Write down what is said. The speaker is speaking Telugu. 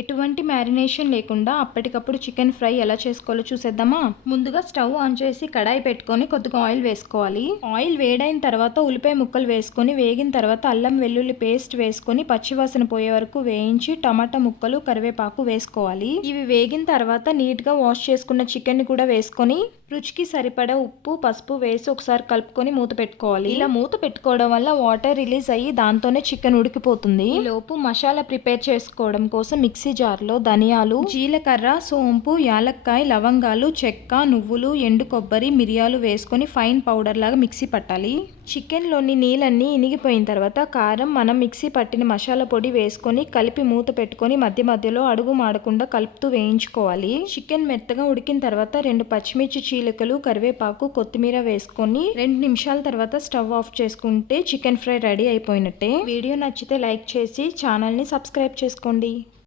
ఎటువంటి మ్యారినేషన్ లేకుండా అప్పటికప్పుడు చికెన్ ఫ్రై ఎలా చేసుకోవాలో చూసేద్దామా. ముందుగా స్టవ్ ఆన్ చేసి కడాయి పెట్టుకొని కొద్దిగా ఆయిల్ వేసుకోవాలి. ఆయిల్ వేడైన తర్వాత ఉల్లిపాయ ముక్కలు వేసుకొని వేగిన తర్వాత అల్లం వెల్లుల్లి పేస్ట్ వేసుకొని పచ్చివాసన పోయే వరకు వేయించి టమాటా ముక్కలు కరివేపాకు వేసుకోవాలి. ఇవి వేగిన తర్వాత నీట్గా వాష్ చేసుకున్న చికెన్ కూడా వేసుకొని రుచికి సరిపడా ఉప్పు పసుపు వేసి ఒకసారి కలుపుకొని మూత పెట్టుకోవాలి. ఇలా మూత పెట్టుకోవడం వల్ల వాటర్ రిలీజ్ అయ్యి దాంతోనే చికెన్ ఉడికిపోతుంది. ఈ లోపు మసాలా ప్రిపేర్ చేసుకోవడం కోసం మిక్సీ జార్లో ధనియాలు, జీలకర్ర, సోంపు, యాలక్కాయ, లవంగాలు, చెక్క, నువ్వులు, ఎండు కొబ్బరి, మిరియాలు వేసుకొని ఫైన్ పౌడర్ లాగా మిక్సీ పట్టాలి. చికెన్లోని నీళ్ళన్నీ ఇనిగిపోయిన తర్వాత కారం, మనం మిక్సీ పట్టిన మసాలా పొడి వేసుకొని కలిపి మూత పెట్టుకొని మధ్య మధ్యలో అడుగు మాడకుండా కలుపుతూ వేయించుకోవాలి. చికెన్ మెత్తగా ఉడికిన తర్వాత 2 పచ్చిమిర్చి చీలికలు, కరివేపాకు, కొత్తిమీర వేసుకొని 2 నిమిషాల తర్వాత స్టవ్ ఆఫ్ చేసుకుంటే చికెన్ ఫ్రై రెడీ అయిపోయినట్టే. వీడియో నచ్చితే లైక్ చేసి ఛానల్ని సబ్స్క్రైబ్ చేసుకోండి.